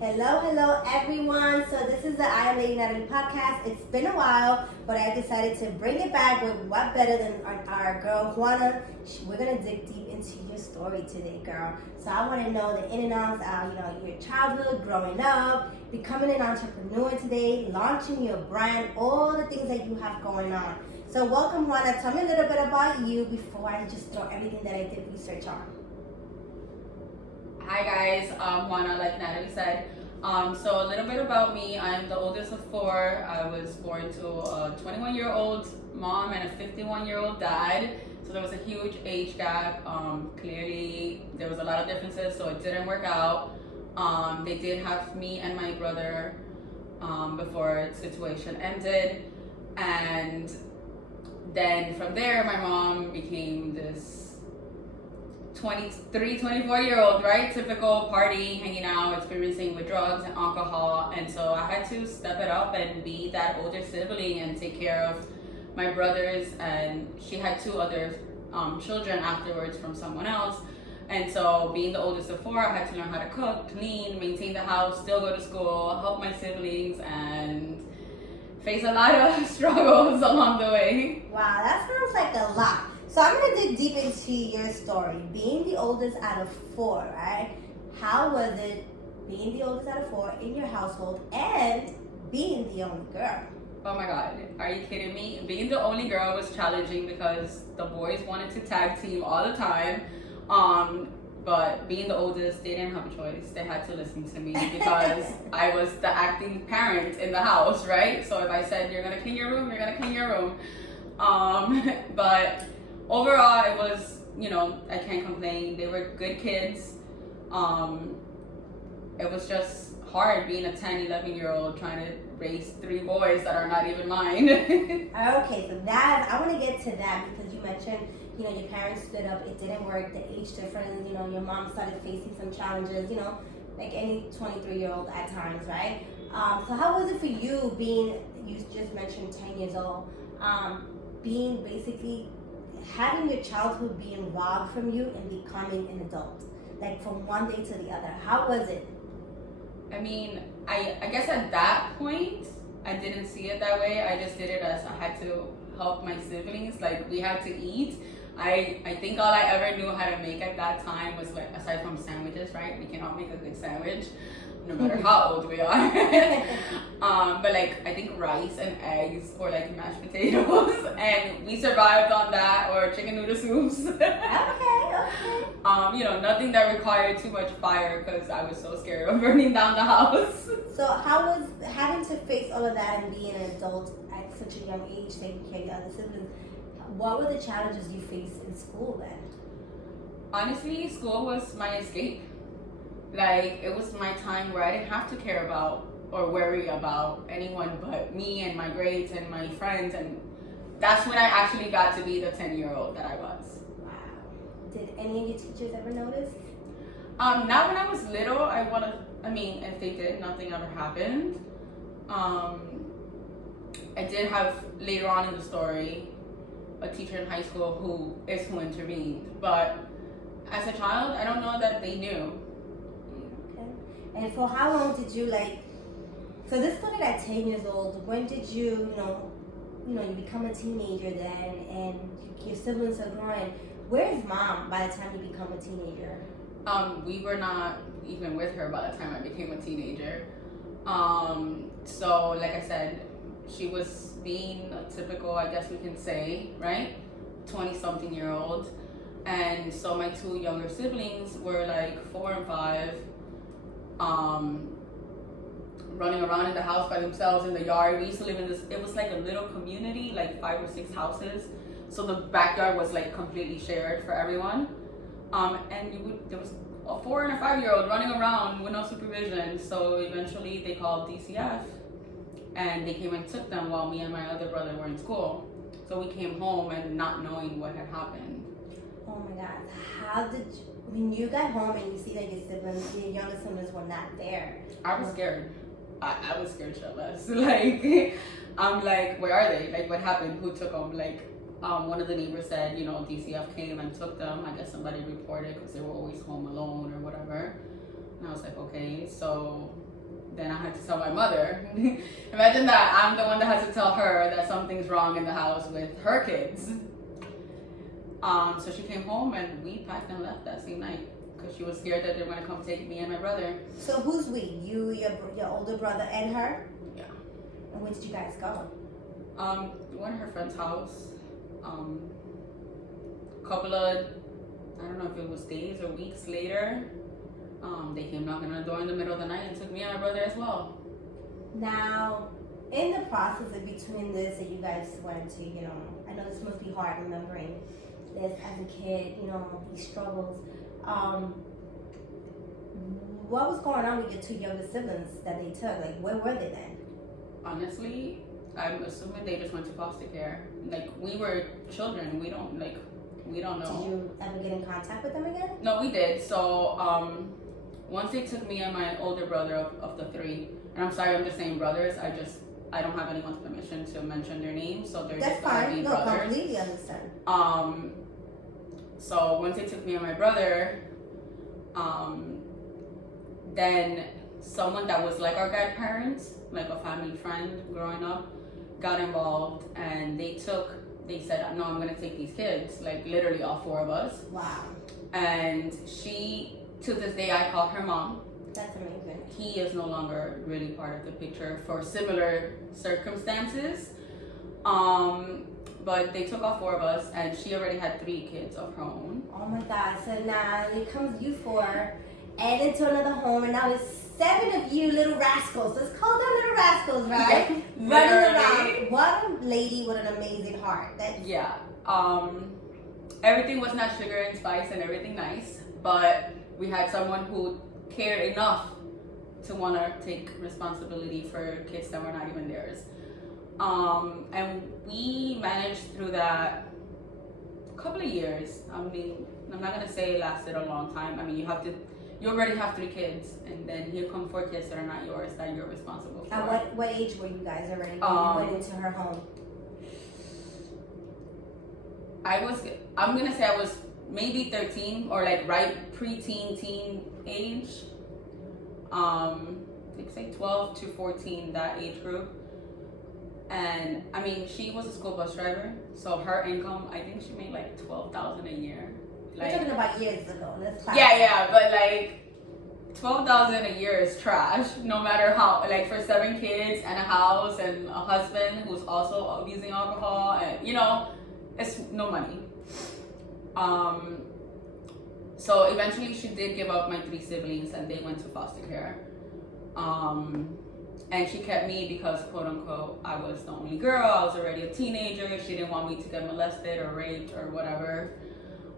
Hello everyone. So this is the I Am Lady Natalie podcast. It's been a while, but I decided to bring it back with what better than our girl Juana. We're gonna dig deep into your story today, girl. So I want to know the in and outs of your childhood, growing up, becoming an entrepreneur today, launching your brand, all the things that you have going on. So welcome, Juana. Tell me a little bit about you before I just throw everything that I did research on. Hi guys, Juana, like Natalie said. So a little bit about me. I'm the oldest of four. I was born to a 21-year-old mom and a 51-year-old dad. So there was a huge age gap. Clearly there was a lot of differences, so it didn't work out. They did have me and my brother before the situation ended. And then from there, my mom became this 24-year-old, right? Typical party, hanging out, experimenting with drugs and alcohol. And so I had to step it up and be that older sibling and take care of my brothers. And she had two other children afterwards from someone else. And so being the oldest of four, I had to learn how to cook, clean, maintain the house, still go to school, help my siblings, and face a lot of struggles along the way. Wow, that sounds like a lot. So I'm gonna dig deep into your story. Being the oldest out of four, right? How was it being the oldest out of four in your household and being the only girl? Oh my God, are you kidding me? Being the only girl was challenging because the boys wanted to tag team all the time. But being the oldest, they didn't have a choice. They had to listen to me because I was the acting parent in the house, right? So if I said, you're gonna clean your room, you're gonna clean your room. But overall, it was, I can't complain. They were good kids. It was just hard being a 10, 11-year-old trying to raise three boys that are not even mine. Okay, so that, I want to get to that because you mentioned, your parents split up, it didn't work, the age difference, your mom started facing some challenges, like any 23-year-old at times, right? So how was it for you being, you just mentioned 10 years old, being basically having your childhood being robbed from you and becoming an adult, like from one day to the other? How was it? I mean, I guess at that point, I didn't see it that way. I just did it as I had to help my siblings. Like, we had to eat. I think all I ever knew how to make at that time was, like, aside from sandwiches, right? We can all make a good sandwich, no matter how old we are. But like, I think rice and eggs or like mashed potatoes, and we survived on that, or chicken noodle soups. Okay. Nothing that required too much fire because I was so scared of burning down the house. So how was having to face all of that and being an adult at such a young age, taking care of your other siblings? What were the challenges you faced in school then? Honestly, school was my escape. Like, it was my time where I didn't have to care about or worry about anyone but me and my grades and my friends, and that's when I actually got to be the 10-year-old that I was. Wow. Did any of your teachers ever notice? Not when I was little. If they did, nothing ever happened. I did have, later on in the story, a teacher in high school who intervened, but as a child, I don't know that they knew. Okay. And for how long did you so this started at 10 years old. When did you, you become a teenager then, and your siblings are growing? Where is mom by the time you become a teenager? We were not even with her by the time I became a teenager. So like I said, she was being a typical, I guess we can say, right? 20-something-year-old. And so my two younger siblings were like 4 and 5, running around in the house by themselves in the yard. We used to live in it was like a little community, like 5 or 6 houses. So the backyard was like completely shared for everyone. And there was a 4 and a 5-year-old running around with no supervision. So eventually they called DCF, and they came and took them while me and my other brother were in school. So we came home and not knowing what had happened. Oh my God, how did you, when you got home and you see that your siblings, your younger siblings were not there? I was scared. I was scared shitless. Like, I'm like, where are they? Like, what happened? Who took them? Like, one of the neighbors said, DCF came and took them. I guess somebody reported because they were always home alone or whatever. And I was like, okay. So then I had to tell my mother. Imagine that, I'm the one that has to tell her that something's wrong in the house with her kids. So she came home and we packed and left that same night because she was scared that they were going to come take me and my brother. So who's we? You, your older brother, and her? Yeah. And where did you guys go? We went to her friend's house. Couple of, I don't know if it was days or weeks later, they came knocking on the door in the middle of the night and took me and my brother as well. Now, in the process of between this that you guys went to, I know this must be hard remembering this as a kid, these struggles. What was going on with your two younger siblings that they took? Like, where were they then? Honestly, I'm assuming they just went to foster care. Like, we were children. We don't know. Did you ever get in contact with them again? No, we did. So, once they took me and my older brother of the three, and I'm sorry, I'm just saying brothers. I don't have anyone's permission to mention their names, so they're That's just gonna fine. be No, brothers. completely understand. So once they took me and my brother, then someone that was like our godparents, like a family friend growing up, got involved, and they said, no, I'm gonna take these kids, like literally all four of us. Wow. And she, to this day, I call her mom. That's amazing. He is no longer really part of the picture for similar circumstances. But they took all four of us, and she already had 3 kids of her own. Oh my God. So now here comes you 4 and into another home, and now it's 7 of you little rascals. Let's call them little rascals, right? Yeah, running literally. around. What a lady with an amazing heart. Yeah. Everything was not sugar and spice and everything nice, but we had someone who cared enough to want to take responsibility for kids that were not even theirs. And we managed through that a couple of years. I mean, I'm not gonna say it lasted a long time. I mean, you already have 3 kids, and then here come 4 kids that are not yours, that you're responsible for. At what age were you guys already when you went into her home? I'm gonna say I was maybe 13 or like right preteen, teen age. Like say 12 to 14, that age group. And I mean, she was a school bus driver, so her income, I think she made like $12,000 a year. We're talking about years ago. Let's Yeah, but like $12,000 a year is trash. No matter how, like for 7 kids and a house and a husband who's also abusing alcohol, and it's no money. So eventually she did give up my 3 siblings, and they went to foster care. And she kept me because, quote unquote, I was the only girl. I was already a teenager. She didn't want me to get molested or raped or whatever.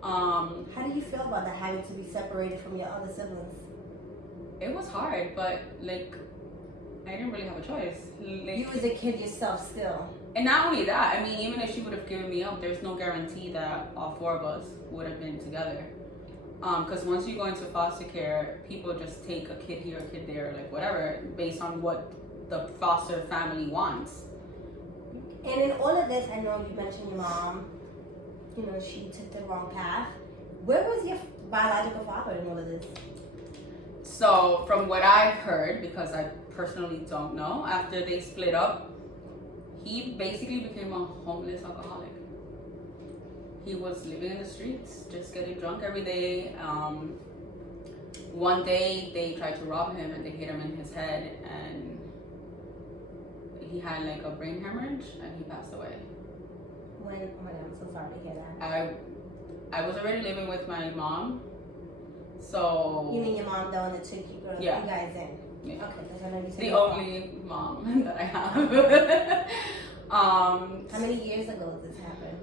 How do you feel about that, having to be separated from your other siblings? It was hard, but like, I didn't really have a choice. Like, You as a kid yourself still. and not only that, I mean, even if she would have given me up, there's no guarantee that all 4 of us would have been together. Because once you go into foster care, people just take a kid here, a kid there, like whatever, based on what the foster family wants. And in all of this, I know you mentioned your mom, she took the wrong path. Where was your biological father in all of this? So from what I've heard, because I personally don't know, after they split up, he basically became a homeless alcoholic. He was living in the streets, just getting drunk every day. One day they tried to rob him and they hit him in his head, and he had like a brain hemorrhage and he passed away. Oh my God, I'm so sorry to hear that. I was already living with my mom, so. You mean your mom, the one that took you guys in? Yeah. Okay, because I know you said The only mom that I have. How many years ago did this happen?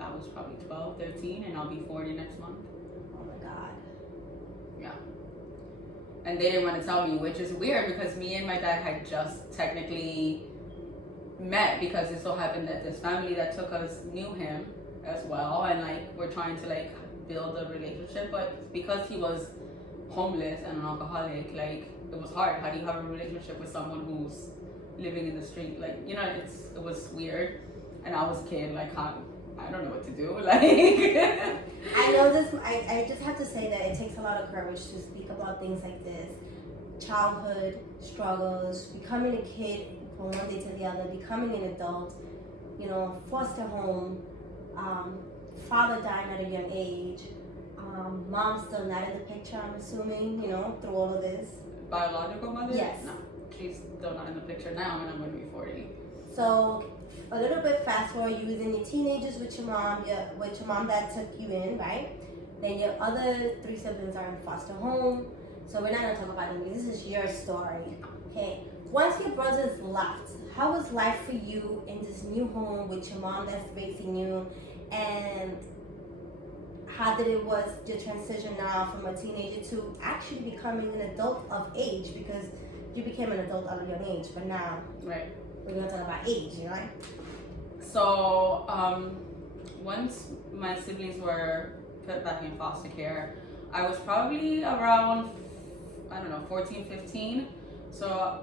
I was probably 12, 13, and I'll be 40 next month. Oh my God. Yeah. And they didn't want to tell me, which is weird because me and my dad had just technically met, because it so happened that this family that took us knew him as well, and like we're trying to like build a relationship, but because he was homeless and an alcoholic, like it was hard. How do you have a relationship with someone who's living in the street? Like, it was weird, and I was a kid, like I don't know what to do. Like I know this. I just have to say that it takes a lot of courage to speak about things like this. childhood struggles, becoming a kid from one day to the other, becoming an adult, you know, foster home, father dying at a young age, mom still not in the picture, I'm assuming, you know, through all of this. Biological mother? Yes. No, she's still not in the picture now, and I'm going to be 40. So a little bit fast forward, you was in your teenagers with your mom that took you in, right? Then your other 3 siblings are in foster home. So we're not gonna talk about them. This is your story. Okay. Once your brothers left, how was life for you in this new home with your mom that's raising you, and how did it was the transition now from a teenager to actually becoming an adult of age, because you became an adult at a young age, but now Right. we're gonna talk about age, you know? So, once my siblings were put back in foster care, I was probably around, I don't know, 14, 15. So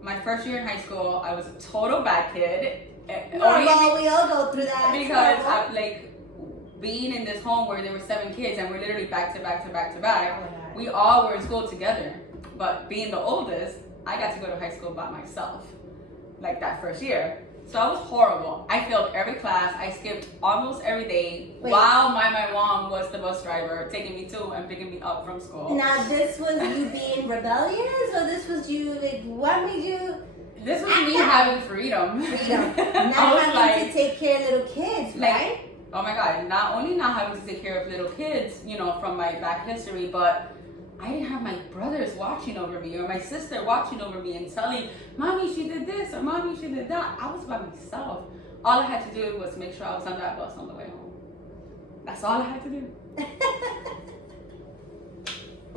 my first year in high school, I was a total bad kid. We all go through that. Because I'm like, being in this home where there were 7 kids and we're literally back to back to back to back, we all were in school together. But being the oldest, I got to go to high school by myself, like that first year. So I was horrible. I failed every class. I skipped almost every day. Wait. While my mom was the bus driver, taking me to and picking me up from school. Now, this was you being rebellious, or this was you, like, what made you? This was me having freedom. Freedom. I Not was having like, to take care of little kids, like, right? oh my God, not only not having to take care of little kids, you know, from my back history, but I didn't have my brothers watching over me or my sister watching over me and telling, Mommy, she did this, or Mommy, she did that. I was by myself. All I had to do was make sure I was on that bus on the way home. That's all I had to do.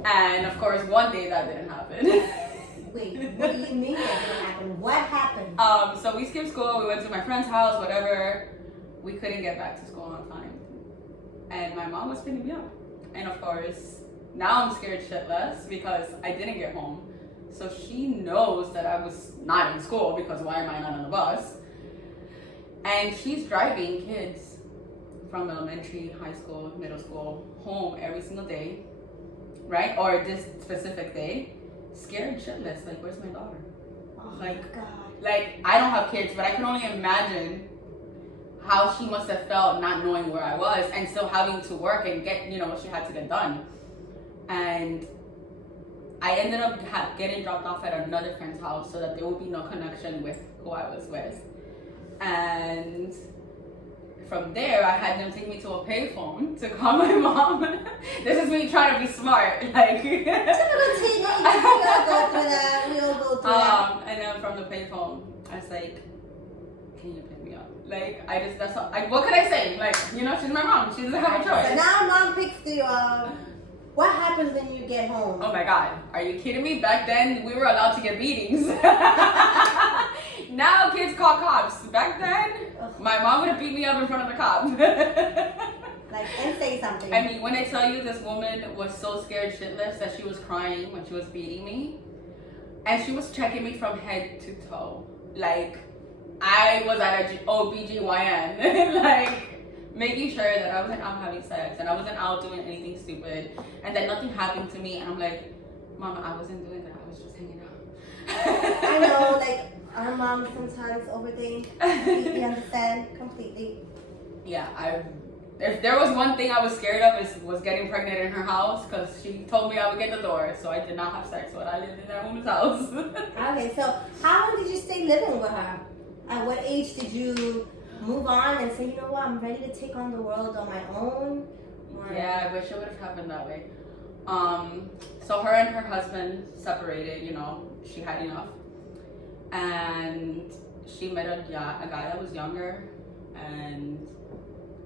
And of course, one day that didn't happen. Wait, what do you mean that didn't happen? What happened? So we skipped school, we went to my friend's house, whatever. We couldn't get back to school on time. And my mom was picking me up. And of course, now I'm scared shitless because I didn't get home. So she knows that I was not in school because why am I not on the bus? And she's driving kids from elementary, high school, middle school, home every single day, right? Or this specific day, scared shitless. Like, where's my daughter? Oh Like, God. Like, I don't have kids, but I can only imagine how she must have felt not knowing where I was and still having to work and get, you know, what she had to get done. And I ended up getting dropped off at another friend's house so that there would be no connection with who I was with. And from there, I had them take me to a payphone to call my mom. This is me trying to be smart, like. Typical teenage. We all go through that. We all go through that. And then from the payphone, I was like, "Can you pick me up?" Like, that's all. What could I say? Like, you know, she's my mom. She doesn't have a choice. So now mom picks you up. What happens when you get home? Oh my God, are you kidding me? Back then, we were allowed to get beatings. Now kids call cops. Back then, my mom would have beat me up in front of the cop. Like, and say something. I mean, when I tell you this woman was so scared shitless that she was crying when she was beating me, and she was checking me from head to toe. Like, I was at a OBGYN, like, making sure that I wasn't out having sex and I wasn't out doing anything stupid and that nothing happened to me. And I'm like, Mama, I wasn't doing that. I was just hanging out. I know, like, our moms sometimes overthink. Completely understand. Completely. Yeah, if there was one thing I was scared of was getting pregnant in her house, because she told me I would get the door, so I did not have sex when I lived in that woman's house. Okay, so how long did you stay living with her? At what age did you move on and say, you know what, I'm ready to take on the world on my own? Or... Yeah, I wish it would have happened that way. So her and her husband separated, you know, she had enough. And she met a guy that was younger and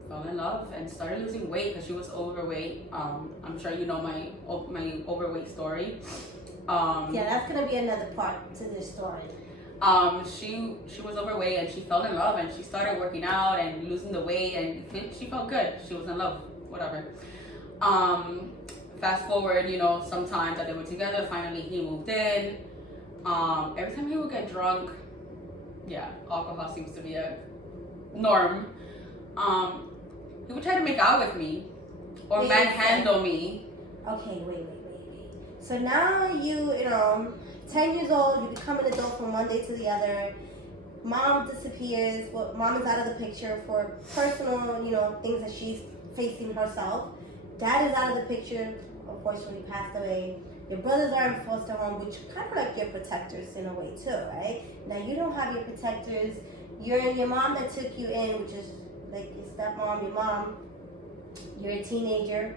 fell in love and started losing weight because she was overweight. I'm sure you know my overweight story. Yeah, that's gonna be another part to this story. She was overweight and she fell in love and she started working out and losing the weight and she felt good. She was in love, whatever. Fast forward, you know, sometime that they were together, finally he moved in. Every time he would get drunk, yeah, alcohol seems to be a norm. He would try to make out with me or manhandle me. Okay, wait. So now you know, 10 years old, you become an adult from one day to the other. Mom disappears. Well, mom is out of the picture for personal, you know, things that she's facing herself. Dad is out of the picture. Unfortunately, passed away. Your brothers are in foster home, which kind of like your protectors in a way too, right? Now you don't have your protectors. Your mom that took you in, which is like your stepmom, your mom. You're a teenager.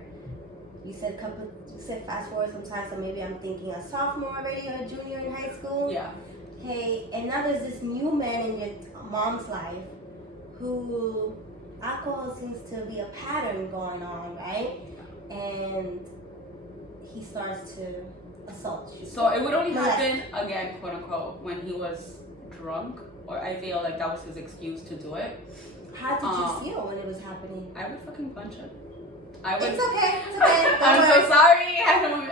You said fast forward sometimes, so maybe I'm thinking a sophomore already or a junior in high school. Yeah. Okay, and now there's this new man in your mom's life who alcohol seems to be a pattern going on, right? And he starts to assault you. So it would only happen again, quote unquote, when he was drunk, or I feel like that was his excuse to do it. How did you feel when it was happening? I would fucking punch him. I would. It's okay. It's okay. I'm so sorry.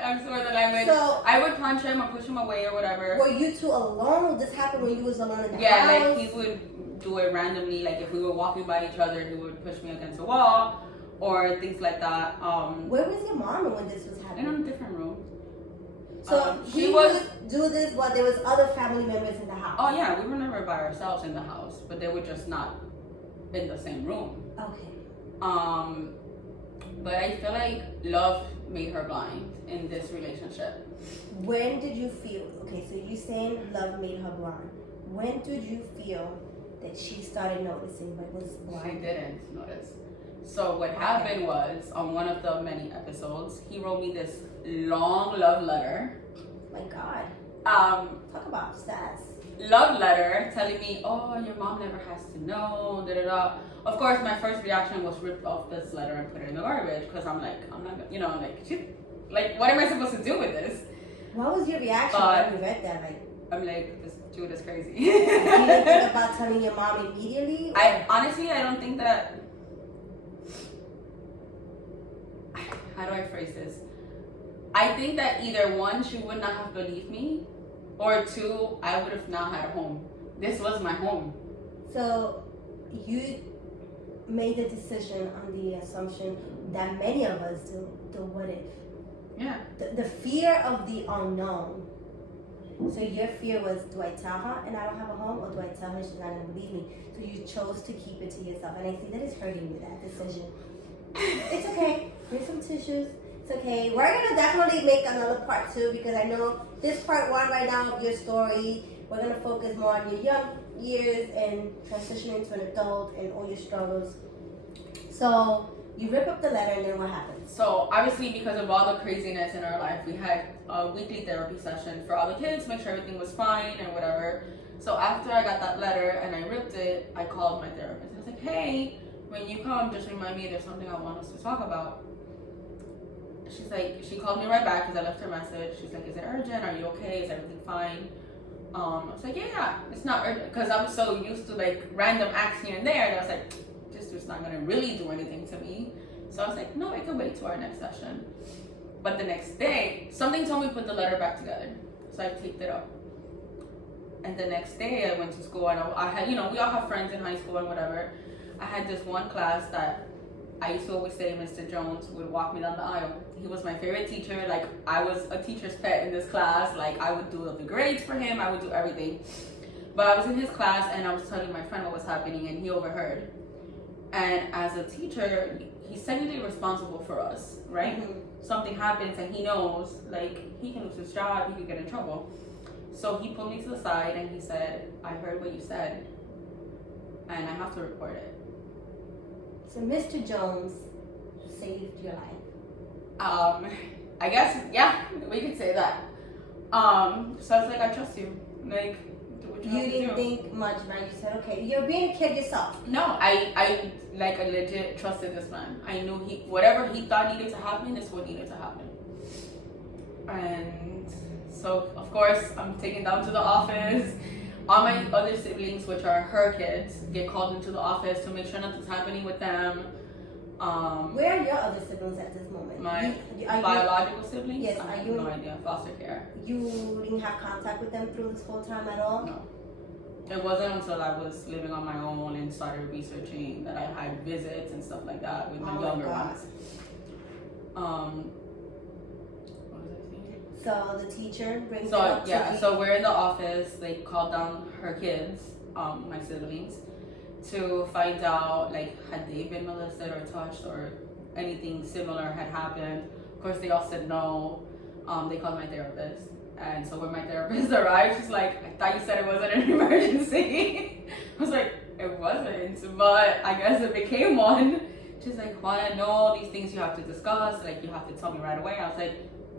I'm sorry the language. So, I would punch him or push him away or whatever. Were you two alone? Or this happened when you was alone in the house? Yeah, like he would do it randomly. Like if we were walking by each other, he would push me against a wall or things like that. Where was your mom when this was happening? In a different room. So he would do this while there was other family members in the house. Oh yeah, we were never by ourselves in the house, but they were just not in the same room. Okay. But I feel like love made her blind in this relationship. When did you feel, okay, so you saying love made her blind. When did you feel that she started noticing but was blind? She didn't notice. So what happened was, on one of the many episodes, he wrote me this long love letter. My God. Talk about stats. Love letter telling me, oh, your mom never has to know, da da da. Of course, my first reaction was rip off this letter and put it in the garbage because I'm like, I'm not, you know, like, what am I supposed to do with this? What was your reaction when you read that? Like, I'm like, this dude is crazy. you didn't think about telling your mom immediately? I don't think that. How do I phrase this? I think that either one, she would not have believed me, or two, I would have not had a home. This was my home. So you made the decision on the assumption that many of us do, the what if. Yeah. The fear of the unknown. So your fear was, do I tell her and I don't have a home, or do I tell her she's not going to believe me? So you chose to keep it to yourself. And I see that it's hurting you, that decision. It's okay. Bring some tissues. It's okay. We're going to definitely make another part 2 because I know this part 1 right now of your story, we're going to focus more on your young years and transitioning to an adult and all your struggles. So you rip up the letter and then what happens? So obviously because of all the craziness in our life, we had a weekly therapy session for all the kids, make sure everything was fine and whatever. So after I got that letter and I ripped it, I called my therapist. I was like, hey, when you come, just remind me there's something I want us to talk about. She's like, she called me right back because I left her a message. She's like, is it urgent? Are you okay? Is everything fine? I was like, yeah, it's not urgent, because I was so used to like random acts here and there, and I was like, this dude's not gonna really do anything to me. So I was like, no, it can wait to our next session. But the next day, something told me to put the letter back together, so I taped it up. And the next day, I went to school, and I had, you know, we all have friends in high school and whatever. I had this one class that I used to always say Mr. Jones would walk me down the aisle. He was my favorite teacher. Like, I was a teacher's pet in this class. Like, I would do the grades for him. I would do everything. But I was in his class, and I was telling my friend what was happening, and he overheard. And as a teacher, he's technically responsible for us, right? Mm-hmm. Something happens, and he knows, like, he can lose his job, he could get in trouble. So he pulled me to the side, and he said, I heard what you said, and I have to report it. So Mr. Jones saved your life. I guess, yeah, we could say that. So I was like, I trust you. Like, do what you have to do. You didn't think much, man. You said, okay, you're being a kid yourself. No, I legit trusted this man. I knew whatever he thought needed to happen is what needed to happen. And so, of course, I'm taken down to the office. All my other siblings, which are her kids, get called into the office to make sure nothing's happening with them. Where are your other siblings at this moment? My biological siblings? Yes, I have no idea. Foster care. You didn't have contact with them through this whole time at all? No. It wasn't until I was living on my own and started researching that I had visits and stuff like that with my younger ones. What was I saying? So the teacher brings So them up to yeah, the- so we're in the office. They called down her kids, my siblings, to find out like had they been molested or touched or anything similar had happened. Of course, they all said no. They called my therapist, and so when my therapist arrived, she's like, "I thought you said it wasn't an emergency." I was like, "It wasn't, but I guess it became one." She's like, "Juana, no, these things you have to discuss. Like, you have to tell me right away." I was like,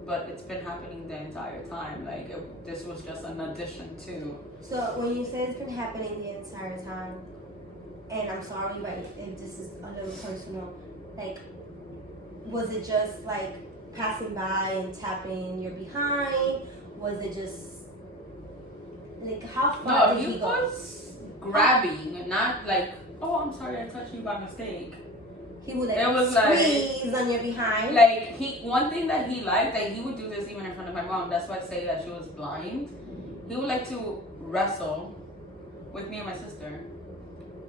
"But it's been happening the entire time. Like, this was just an addition to." So when you say it's been happening the entire time, and I'm sorry, but if this is a little personal, like, was it just like passing by and tapping your behind? Was it just like how far No, did he go? was grabbing, and not like, "Oh, I'm sorry, I touched you by mistake." He would like It was like- squeeze on your behind. Like one thing that he liked, that he would do this even in front of my mom. That's why I say that she was blind. He would like to wrestle with me and my sister.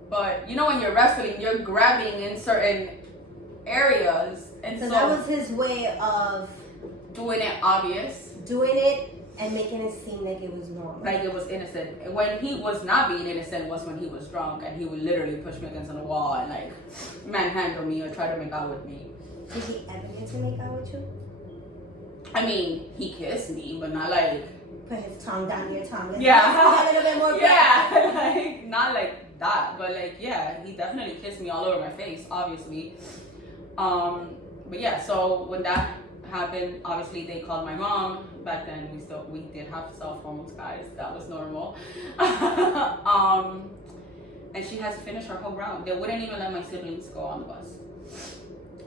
But you know, when you're wrestling, you're grabbing in certain areas, and So so that was his way of doing it obvious, doing it and making it seem like it was normal. like it was innocent. And when he was not being innocent was when he was drunk, and he would literally push me against the wall and like manhandle me or try to make out with me. Did he ever get to make out with you? I mean, he kissed me, but not like. Put his tongue down your tongue. Yeah. A little bit more. Yeah, like not like that, but like yeah, he definitely kissed me all over my face, obviously. But yeah, so when that happened, obviously they called my mom. Back then we did have cell phones, guys. That was normal. And she has to finish her whole round. They wouldn't even let my siblings go on the bus.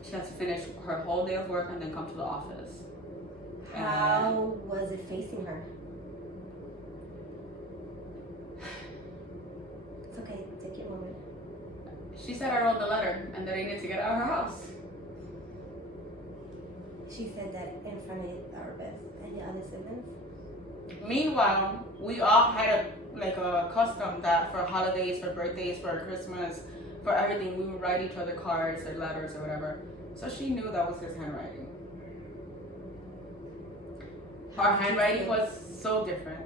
She has to finish her whole day of work and then come to the office. How was it facing her? It's okay, take your moment. She said I wrote the letter and that I need to get out of her house. She said that in front of our Beth and the other siblings. Meanwhile, we all had a custom that for holidays, for birthdays, for Christmas, for everything, we would write each other cards or letters or whatever. So she knew that was his handwriting. Our handwriting was so different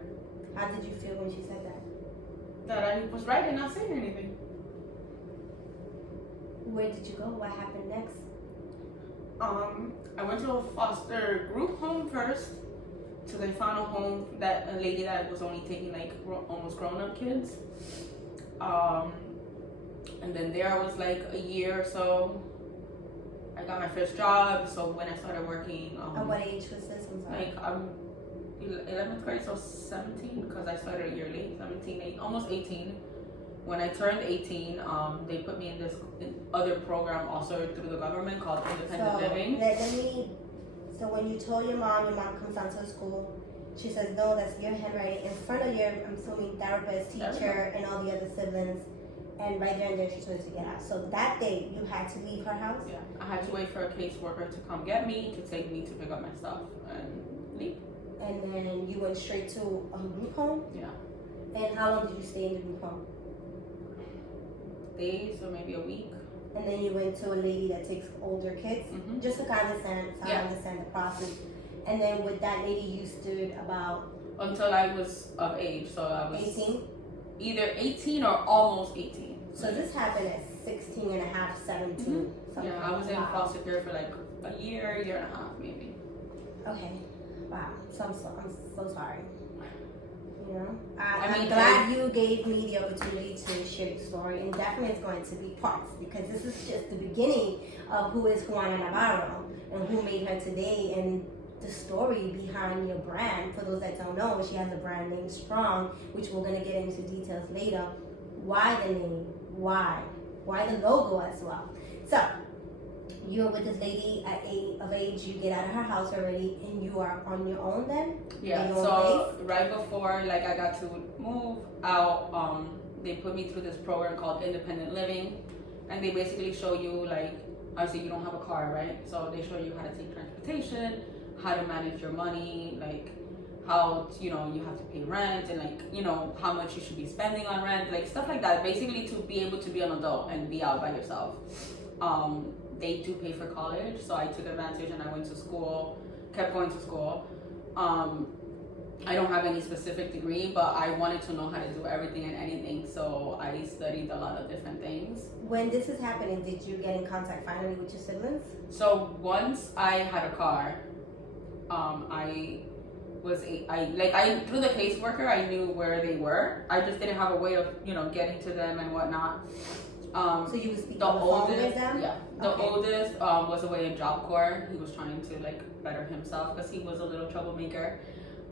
How did you feel when she said that? that I was writing, not saying anything. Where did you go? What happened next? I went to a foster group home first. So they found a home that a lady that was only taking like almost grown-up kids. And then there I was like a year or so. I got my first job. So when I started working, At what age was this? I'm sorry. like 11th grade, so 17, because I started a year late, 17, almost 18. When I turned 18, they put me in this other program also through the government called Independent Living. So when you told your mom comes down to the school, she says, no, that's your handwriting in front of your, I'm assuming, therapist, teacher, and all the other siblings. And right there and there, she told you to get out. So that day, you had to leave her house? Yeah, I had to wait for a caseworker to come get me, to take me to pick up my stuff and leave. And then you went straight to a group home? Yeah. And how long did you stay in the group home? Days or maybe a week. And then you went to a lady that takes older kids? Mhm. Just to kind of understand, so I understand the process. And then with that lady, you stood about Until I was of age, so I was 18? either 18 or almost 18. So this happened at 16 and a half, 17. something. Yeah, I was in Wow. foster care for like a year and a half maybe. Okay. Wow. I'm so sorry. You know, I I'm mean, glad you gave me the opportunity to share your story, and definitely it's going to be parts because this is just the beginning of who is Juana Navarro and who made her today, and the story behind your brand. For those that don't know, she has a brand name Strong, which we're gonna get into details later. Why the name? Why the logo as well? So you're with this lady at of age. You get out of her house already, and you are on your own then. Yeah, Your own so right before like I got to move out, they put me through this program called Independent Living, and they basically show you like, obviously you don't have a car, right? So they show you how to take transportation, how to manage your money, like how you have to pay rent, and like how much you should be spending on rent, like stuff like that, basically to be able to be an adult and be out by yourself. They do pay for college, so I took advantage and I went to school, kept going to school. I don't have any specific degree, but I wanted to know how to do everything and anything, so I studied a lot of different things. When this is happening, did you get in contact finally with your siblings? So once I had a car, I through the caseworker, I knew where they were. I just didn't have a way of, getting to them and whatnot. So you would speak on the phone with them? Yeah, the Okay. oldest was away in Job Corps. He was trying to better himself because he was a little troublemaker.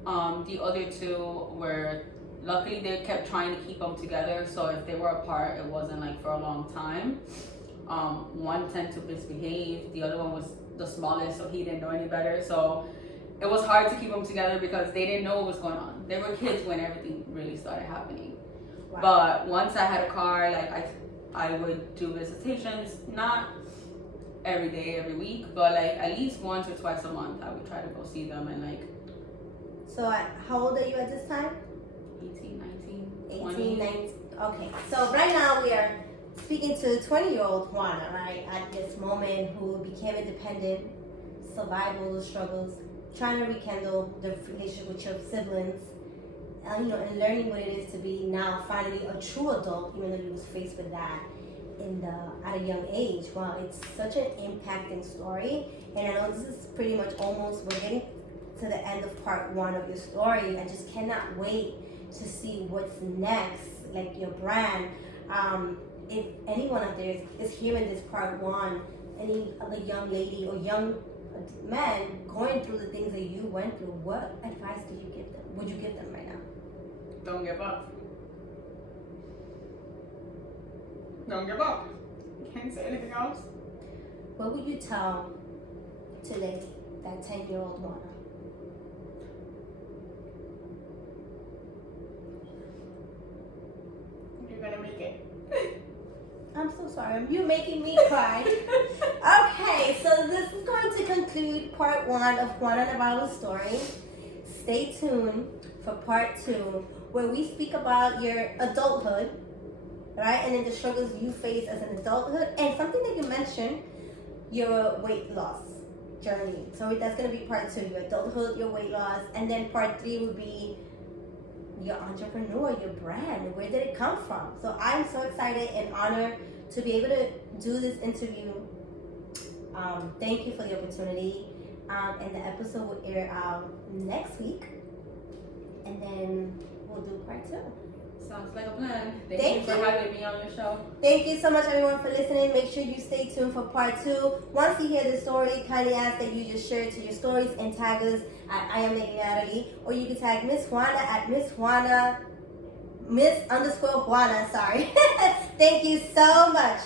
The other two were, luckily they kept trying to keep them together. So if they were apart, it wasn't for a long time. One tended to misbehave. The other one was the smallest, so he didn't know any better. So it was hard to keep them together because they didn't know what was going on. They were kids when everything really started happening. Wow. But once I had a car, I would do visitations, not every day, every week, but at least once or twice a month, I would try to go see them and So how old are you at this time? 18, 19, 18, 20. 19. Okay, so right now we are speaking to 20-year-old Juana, right? At this moment, who became independent, survival struggles, trying to rekindle the relationship with your siblings, and learning what it is to be now finally a true adult, even though you was faced with that at a young age. Wow, it's such an impacting story, and I know this is pretty much almost, we're getting to the end of part one of your story. I just cannot wait to see what's next, your brand. If anyone out there is hearing this part one, any other young lady or young man going through the things that you went through, what advice would you give them right now? Don't give up. Don't give up. Can't say anything else. What would you tell today that 10-year-old Juana? You're gonna make it. I'm so sorry. You're making me cry. Okay, so this is going to conclude part one of Juana Navarro's story. Stay tuned for part two, where we speak about your adulthood, right? And then the struggles you face as an adulthood, and something that you mentioned, your weight loss journey. So that's going to be part two, your adulthood, your weight loss, and then part three would be your entrepreneur, your brand. Where did it come from? So I'm so excited and honored to be able to do this interview. Thank you for the opportunity. And the episode will air out next week, and then we'll do part two. Sounds like a plan. Thank you for you. having me on your show. Thank you so much, everyone, for listening. Make sure you stay tuned for part two. Once you hear the story, kindly ask that you just share it to your stories and tag us at I Am Lady Natalie, or you can tag Miss Juana at Miss_Juana, sorry. Thank you so much.